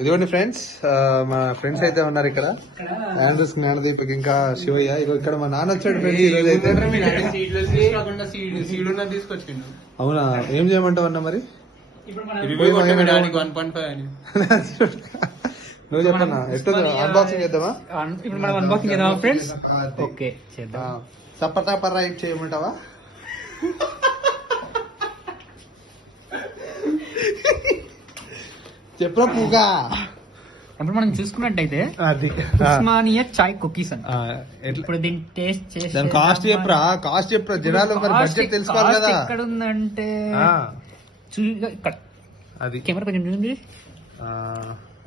ఇదిగోండి ఫ్రెండ్స్, మా ఫ్రెండ్స్ అయితే ఉన్నారు ఇక్కడ. ఆండ్రూస్, జ్ఞానదీపక్, ఇంకా శివయ్య. ఇగో ఇక్కడ మా నాన్న వచ్చాడు ఫ్రెండ్స్ ఈ రోజు అయితే. అవునా, ఏం చేయమంటావు అన్న మరి? నువ్వు చెప్పన్నా, ఎట్లా అన్బాక్సింగ్ చేద్దామా? ఇప్పుడు మనం అన్బాక్సింగ్ చేద్దామా ఫ్రెండ్స్? ఓకే చేద్దాం. సపర్టా పర్రా చేయమంటావా? చెప్పరా పూగా. ఇప్పుడు మనం చూసుకున్నట్టయితే ఉస్మానియా చాయ్ కుకీస్ అని. ఇప్పుడు దీని టేస్ట్ చేసి కాస్ట్ చెప్పరా, కాస్ట్ చెప్పరా, జనాలు మరి బడ్జెట్ తెలుసుకోవాలి కదా. ఎక్కడ ఉందంటే ఇక్కడ అది కెమెరా కొంచెం చూడండి.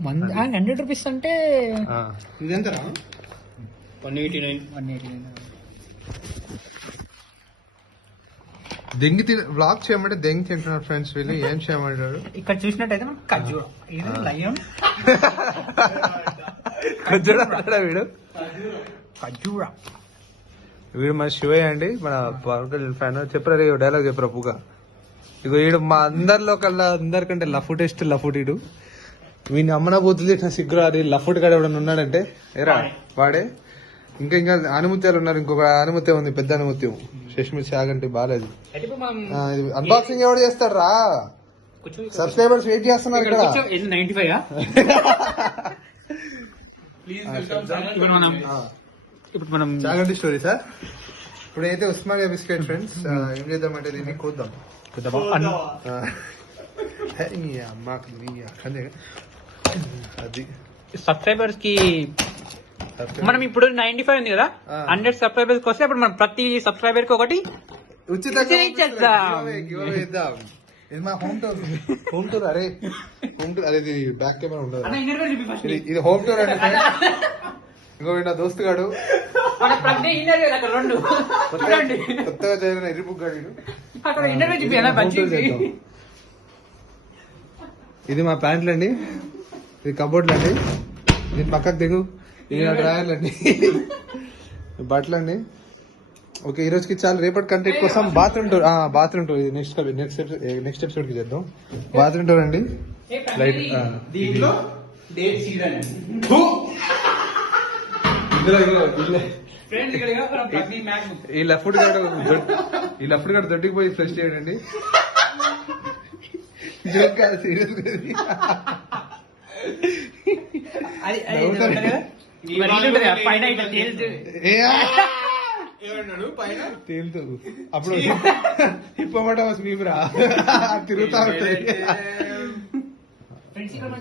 100 రూపీస్ అంటే ఇదెంతరా? 189. దెంగి బ్లాగ్ చేయమంటే దెంగి తింటున్నారు ఫ్రెండ్స్ వీళ్ళు. ఏం చేయమంటారు? ఇక్కడ చూసినట్టయితే మనం ఖర్జూరా, ఇది లయం వీడు ఖర్జూరా. వీడు మన శివయ్య అండి, మన పవన్ కళ్యాణ్ ఫ్యాన్. చెప్పరా డైలాగ్ చెప్పరా పూగా. ఇగో వీడు మా అందరికంటే లఫుటెస్ట్ లఫుటీడు. వీడిని అమ్మన బూతులు తిట్టిన సిగ్గురా. అది లఫుట్ కాడ ఎవడన్నా ఉన్నాడంటే ఏరా వాడే. ఇంకా ఇంకా ఆనుమత్యాలు ఉన్నారు. ఇంకొక ఆనుమత్యం ఉంది, పెద్ద ఆనుమత్యం. శశిమి సాగంటే బాగాలేదు. అన్బాక్సింగ్ ఎవడు చేస్తాడు రా? సబ్స్క్రైబర్స్ వెయిట్ చేస్తున్నారు ఇక్కడ. ఇప్పుడు మనం చాగంటి స్టోరీ సార్. ఇప్పుడైతే ఉస్మానియా బిస్కెట్ ఫ్రెండ్స్. ఏం చేద్దామంటే దీన్ని కూద్దాం. అది సబ్స్క్రైబర్స్ కి మనం ఇప్పుడు 95 ఉంది కదా, 100 సబ్స్క్రైబర్స్ వస్తే అప్పుడు మనం ప్రతి సబ్స్క్రైబర్ కి ఒకటి ఉచితంగా ఇద్దాం. ఇది మా హోమ్ టూర్. హోమ్ టూర్ అరే హోమ్ టూర్. అదే బ్యాక్ కెమెరా ఉండదు, ఇది హోమ్ టూర్ అండి. ఇంకో నా దోస్తు గాడు కొత్తగా చేరిన ఎర్రిపుక్ గాడు. ఇది మా ప్యాంట్లు అండి, ఇది కబోర్డ్లు అండి, దీని పక్కకు దిగు. ఇది నా డ్రాయర్లు అండి, బట్టలు అండి. ఓకే, ఈ రోజుకి చాలు. రేపటి కంటెంట్ కోసం బాత్రూమ్ టూర్. బాత్రూమ్ టూర్ ఇది నెక్స్ట్ ఎపిసోడ్ కి చేద్దాం. బాత్రూమ్ టూర్ అండి. లైట్ ఈ లఫ్ట్ గారు దొడ్డికి పోయి ఫ్రెష్ చేయండి. సీరియస్ తేలుతుంది అప్పుడు. హిప్పోపటామస్ మీరా తిరుగుతా ఉంటుంది.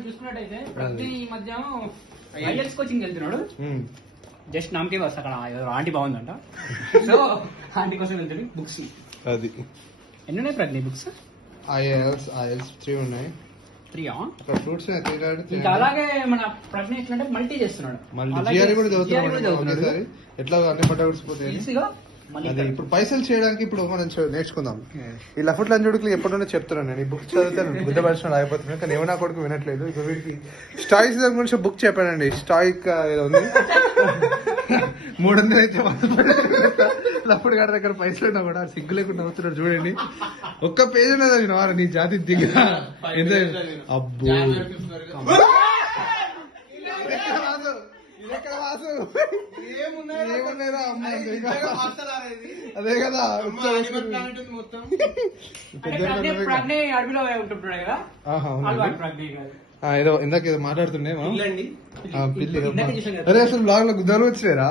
చూసుకున్నట్టయితే ఈ మధ్య ఐఎల్స్ కోచింగ్ వెళ్తున్నాడు. జస్ట్ నామకే వస్తా, అక్కడ ఆంటీ బాగుందంట, సో ఆంటీ కోసం వెళ్తాడు. బుక్స్ అది ఎన్ని ఉన్నాయి ప్రజ్ఞ బుక్స్? ఐఎల్స్ 3 ఉన్నాయి. 3 ఫ్రూట్స్. ఇంకా అలాగే మన ప్రజ్ఞ ఎట్లంటే మల్టీ చేస్తున్నాడు. ఎట్లా అన్ని పట్టకపోతే అది ఇప్పుడు పైసలు చేయడానికి ఇప్పుడు మనం నేర్చుకుందాం. ఈ లఫుట్ లంచుడుకులు ఎప్పుడైనా చెప్తున్నాను నేను. ఈ బుక్ చదివితే బుద్ధ పరిశ్రమ అయిపోతున్నాను, కానీ ఏమన్నా కొడుకు వినట్లేదు. ఇక వీడికి స్టాయిక్ దాని గురించి బుక్ చెప్పానండి. స్టాయిక్ ఏదో ఉంది, 300 అయితే లఫుట్ గారి దగ్గర పైసలు ఉన్నా కూడా సిగ్గు లేకుండా అవుతున్నాడు. చూడండి, ఒక్క పేజ్ ఉన్నది చదివిన నీ జాతి దిగా. అబ్బో అదే కదా, ఏదో ఇందాక ఏదో మాట్లాడుతుండే. అరే అసలు బ్లాగ్ లో గుద్దరు వచ్చారా?